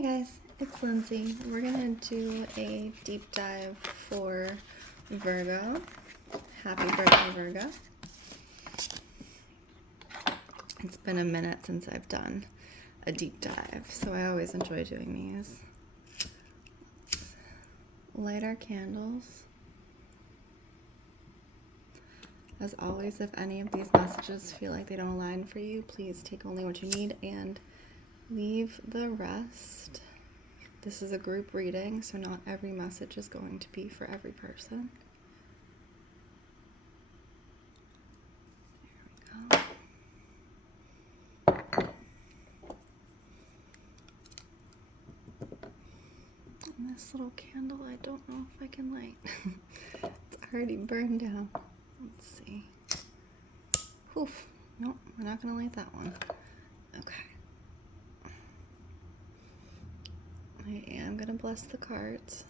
Hey guys, it's Lindsey. We're gonna do a deep dive for Virgo. Happy birthday, Virgo. It's been a minute since I've done a deep dive, so I always enjoy doing these. Let's light our candles. As always, if any of these messages feel like they don't align for you, please take only what you need and leave the rest. This is a group reading, so not every message is going to be for every person. There we go. And this little candle, I don't know if I can light. It's already burned down. Let's see. Poof. Nope, we're not going to light that one. Okay. I am going to bless the cards.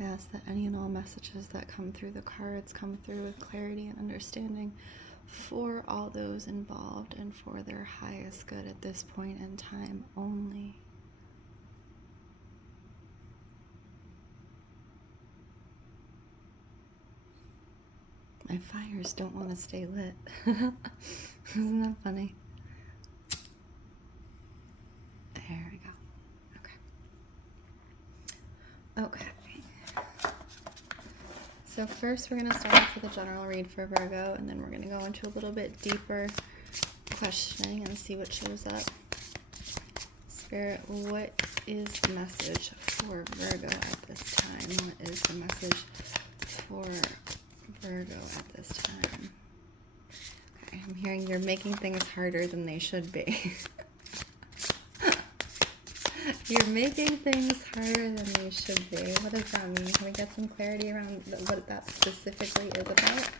I ask that any and all messages that come through the cards come through with clarity and understanding for all those involved and for their highest good at this point in time only. My fires don't want to stay lit. Isn't that funny? There we go. Okay. So first we're going to start off with a general read for Virgo, and then we're going to go into a little bit deeper questioning and see what shows up. Spirit, what is the message for Virgo at this time? What is the message for Virgo at this time? Okay, I'm hearing you're making things harder than they should be. You're making things harder than they should be. What does that mean? Can we get some clarity around what that specifically is about?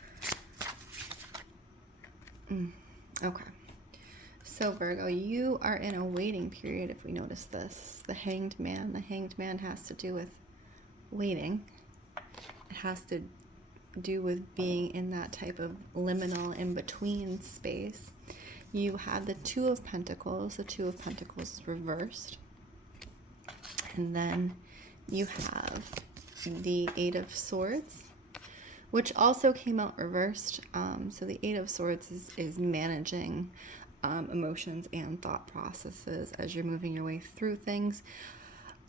Okay. So Virgo, you are in a waiting period if we notice this. The Hanged Man. The Hanged Man has to do with waiting. It has to do with being in that type of liminal in-between space. You have the Two of Pentacles. The Two of Pentacles is reversed. And then you have the Eight of Swords, which also came out reversed. So the Eight of Swords is managing emotions and thought processes as you're moving your way through things.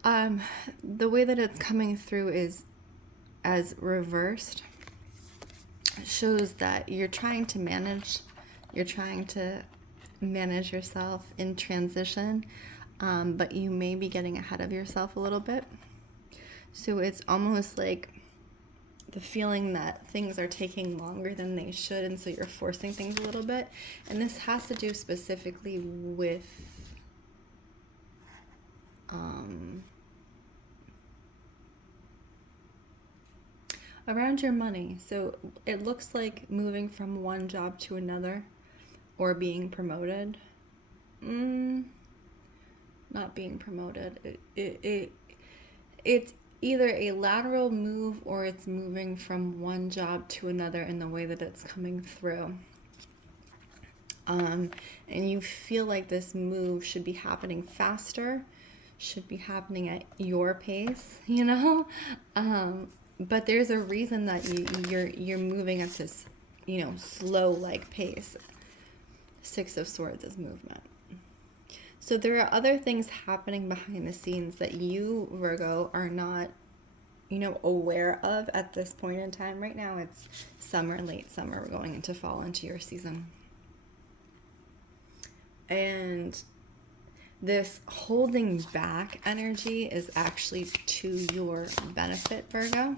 The way that it's coming through is as reversed. It shows that you're trying to manage yourself in transition. But you may be getting ahead of yourself a little bit. So it's almost like the feeling that things are taking longer than they should, and so you're forcing things a little bit. And this has to do specifically with around your money. So it looks like moving from one job to another or being promoted. Not being promoted. It's either a lateral move or it's moving from one job to another in the way that it's coming through. And you feel like this move should be happening faster, should be happening at your pace, you know? But there's a reason that you're moving at this, slow like pace. Six of Swords is movement. So there are other things happening behind the scenes that you, Virgo, are not, aware of at this point in time. Right now it's summer, late summer. We're going into fall, into your season. And this holding back energy is actually to your benefit, Virgo,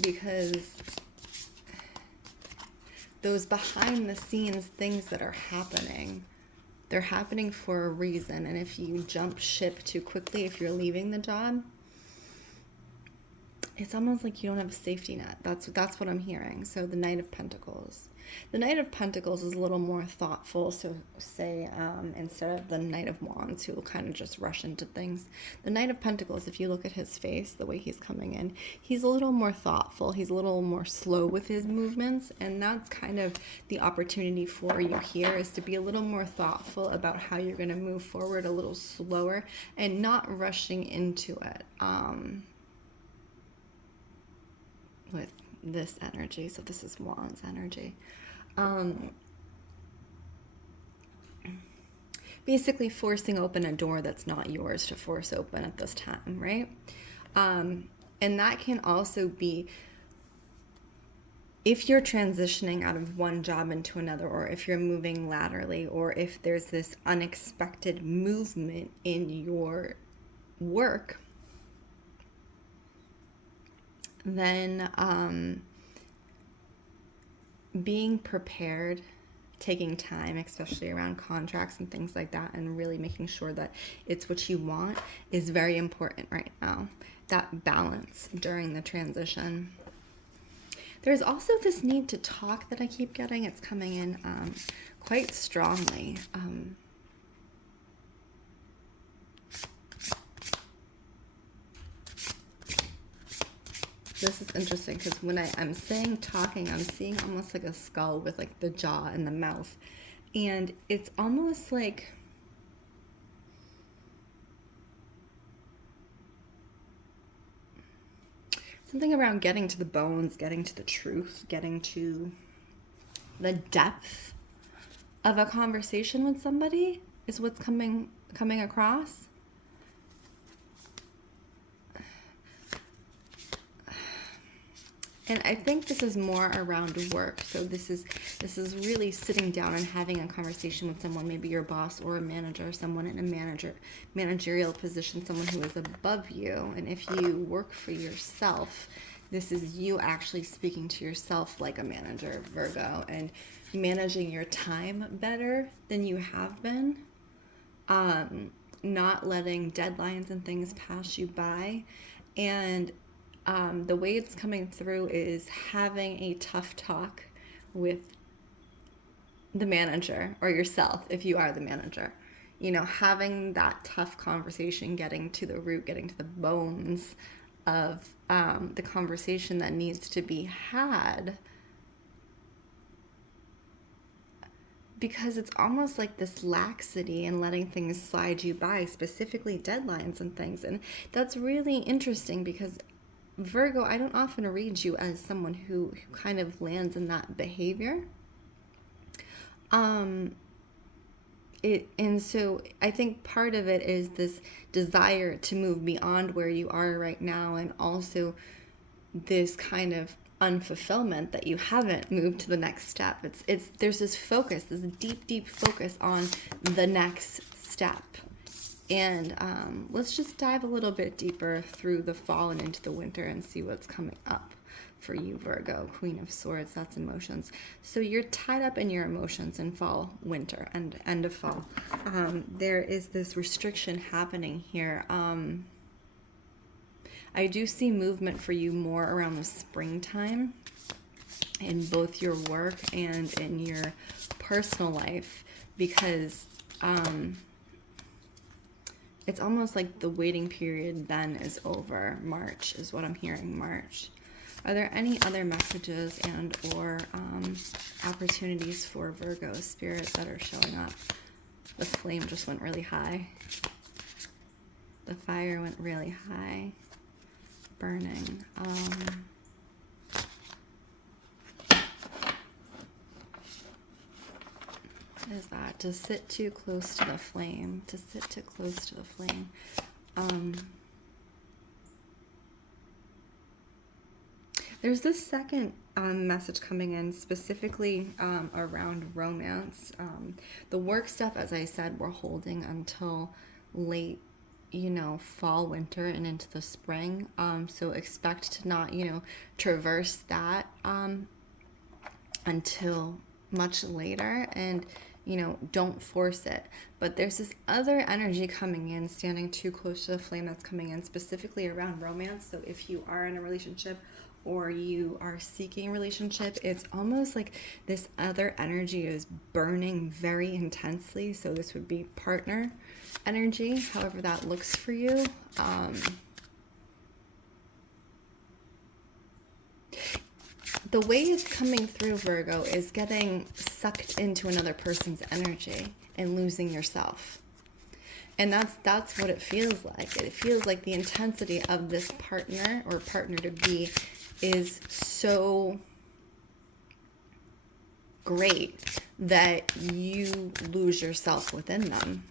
because those behind the scenes things that are happening, they're happening for a reason. And if you jump ship too quickly, if you're leaving the job, it's almost like you don't have a safety net. That's what I'm hearing. So the Knight of Pentacles. The Knight of Pentacles is a little more thoughtful. So say instead of the Knight of Wands, who will kind of just rush into things, the Knight of Pentacles, if you look at his face, the way he's coming in, he's a little more thoughtful. He's a little more slow with his movements. And that's kind of the opportunity for you here, is to be a little more thoughtful about how you're going to move forward, a little slower and not rushing into it. With this energy, so this is Wands energy. Basically forcing open a door that's not yours to force open at this time, right? And that can also be if you're transitioning out of one job into another, or if you're moving laterally, or if there's this unexpected movement in your work, then being prepared, taking time, especially around contracts and things like that, and really making sure that it's what you want is very important right now. That balance during the transition. There's also this need to talk that I keep getting. It's coming in quite strongly. This is interesting because when I'm saying talking, I'm seeing almost like a skull with like the jaw and the mouth. And it's almost like something around getting to the bones, getting to the truth, getting to the depth of a conversation with somebody is what's coming across. And I think this is more around work. So this is really sitting down and having a conversation with someone, maybe your boss or a manager, someone in a managerial position, someone who is above you. And if you work for yourself, this is you actually speaking to yourself like a manager, Virgo, and managing your time better than you have been. Not letting deadlines and things pass you by. And the way it's coming through is having a tough talk with the manager or yourself if you are the manager. You know, having that tough conversation, getting to the root, getting to the bones of the conversation that needs to be had. Because it's almost like this laxity and letting things slide you by, specifically deadlines and things. And that's really interesting because Virgo, I don't often read you as someone who kind of lands in that behavior. And so I think part of it is this desire to move beyond where you are right now, and also this kind of unfulfillment that you haven't moved to the next step. There's this focus, this deep focus on the next step. And let's just dive a little bit deeper through the fall and into the winter and see what's coming up for you, Virgo. Queen of Swords, that's emotions. So you're tied up in your emotions in fall, winter, and end of fall. There is this restriction happening here. I do see movement for you more around the springtime in both your work and in your personal life, because it's almost like the waiting period then is over. March is what I'm hearing, March. Are there any other messages and or opportunities for Virgo spirit that are showing up? The flame just went really high. The fire went really high. Burning. What is that? To sit too close to the flame. To sit too close to the flame. There's this second message coming in specifically around romance. The work stuff, as I said, we're holding until late, fall, winter, and into the spring. So expect to not, traverse that until much later. And You know, don't force it. But there's this other energy coming in, standing too close to the flame, that's coming in specifically around romance. So if you are in a relationship or you are seeking a relationship, it's almost like this other energy is burning very intensely. So this would be partner energy, however that looks for you. The way it's coming through, Virgo, is getting sucked into another person's energy and losing yourself. And that's what it feels like. It feels like the intensity of this partner or partner to be is so great that you lose yourself within them.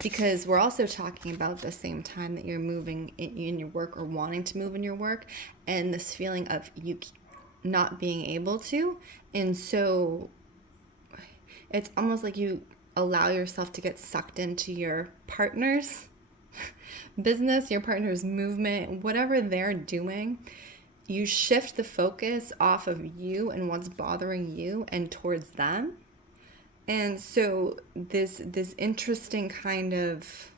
Because we're also talking about the same time that you're moving in your work or wanting to move in your work, and this feeling of you not being able to. And so it's almost like you allow yourself to get sucked into your partner's business, your partner's movement, whatever they're doing. You shift the focus off of you and what's bothering you and towards them. And so this interesting kind of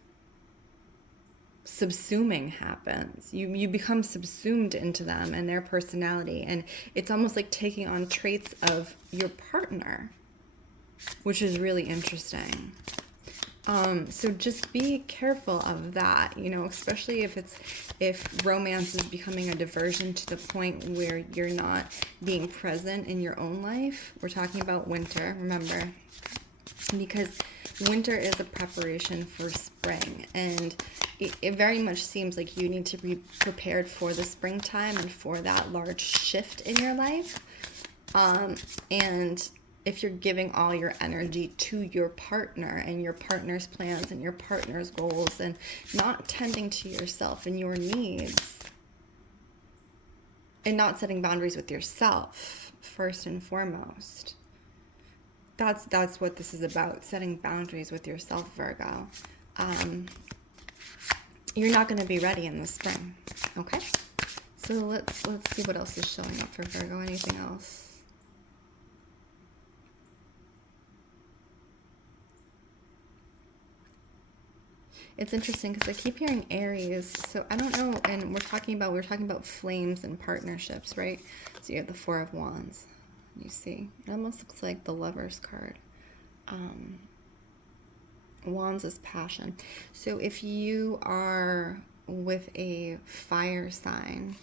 subsuming happens. You become subsumed into them and their personality, and it's almost like taking on traits of your partner, which is really interesting. So just be careful of that, you know, especially if romance is becoming a diversion to the point where you're not being present in your own life. We're talking about winter, remember, because winter is a preparation for spring, and it very much seems like you need to be prepared for the springtime and for that large shift in your life. And if you're giving all your energy to your partner and your partner's plans and your partner's goals and not tending to yourself and your needs and not setting boundaries with yourself first and foremost, that's what this is about, setting boundaries with yourself, Virgo. You're not going to be ready in the spring, okay? So let's see what else is showing up for Virgo. Anything else? It's interesting because I keep hearing Aries, so I don't know. And we're talking about flames and partnerships, right? So you have the Four of Wands. You see, it almost looks like the Lover's card. Wands is passion. So if you are with a fire sign,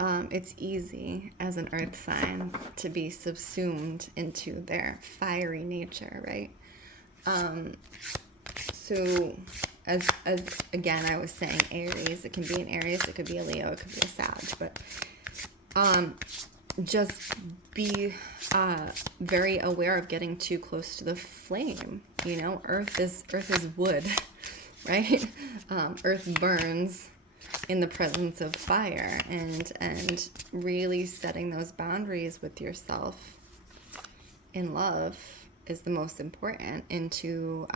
it's easy as an earth sign to be subsumed into their fiery nature, right? So as again, I was saying Aries, it can be an Aries, it could be a Leo, it could be a Sag, but just be very aware of getting too close to the flame. You know, earth is wood, right? Earth burns in the presence of fire, and really setting those boundaries with yourself in love is the most important into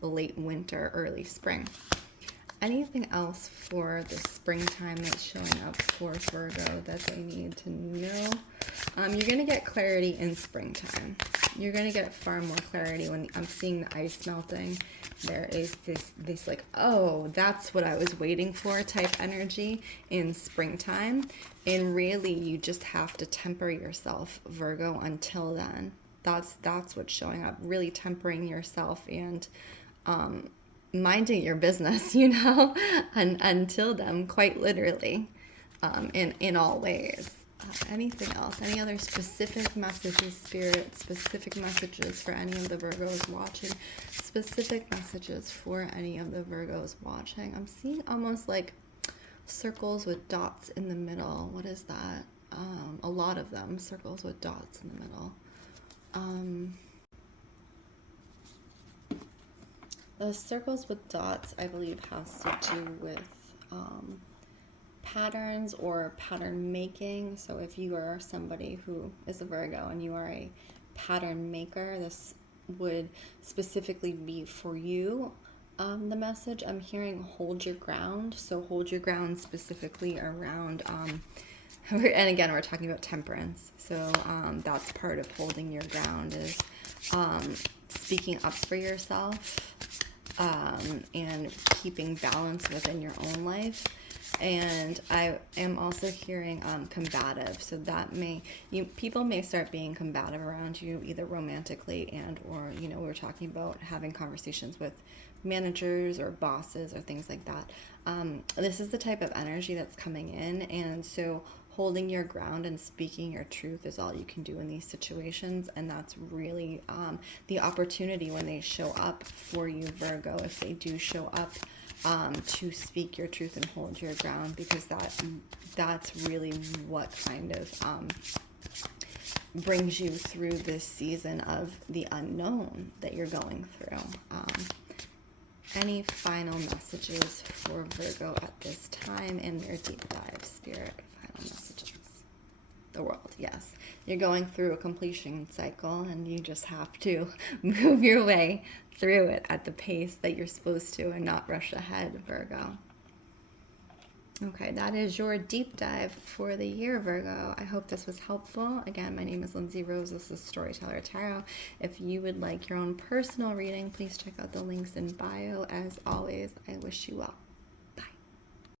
the late winter, early spring. Anything else for the springtime that's showing up for Virgo that they need to know? You're going to get clarity in springtime. You're going to get far more clarity when I'm seeing the ice melting. There is this like, oh, that's what I was waiting for type energy in springtime. And really, you just have to temper yourself, Virgo, until then. That's what's showing up, really tempering yourself and minding your business, you know, until then, quite literally, in all ways. Anything else? Any other specific messages, Spirit? Specific messages for any of the Virgos watching? Specific messages for any of the Virgos watching? I'm seeing almost like circles with dots in the middle. What is that? A lot of them, circles with dots in the middle. The circles with dots, I believe, has to do with patterns or pattern making. So if you are somebody who is a Virgo and you are a pattern maker, this would specifically be for you. The message I'm hearing, hold your ground. So hold your ground specifically around And again, we're talking about temperance. So that's part of holding your ground, is speaking up for yourself, and keeping balance within your own life. And I am also hearing combative. So that people may start being combative around you, either romantically and or, you know, we're talking about having conversations with managers or bosses or things like that. This is the type of energy that's coming in. And so holding your ground and speaking your truth is all you can do in these situations. And that's really the opportunity when they show up for you, Virgo, if they do show up, to speak your truth and hold your ground, because that's really what kind of brings you through this season of the unknown that you're going through. Any final messages for Virgo at this time in your deep dive, Spirit? Final messages. The world, yes. You're going through a completion cycle, and you just have to move your way through it at the pace that you're supposed to and not rush ahead, Virgo. Okay, that is your deep dive for the year, Virgo. I hope this was helpful. Again, my name is Lindsey Rose. This is Storyteller Tarot. If you would like your own personal reading, please check out the links in bio. As always, I wish you well.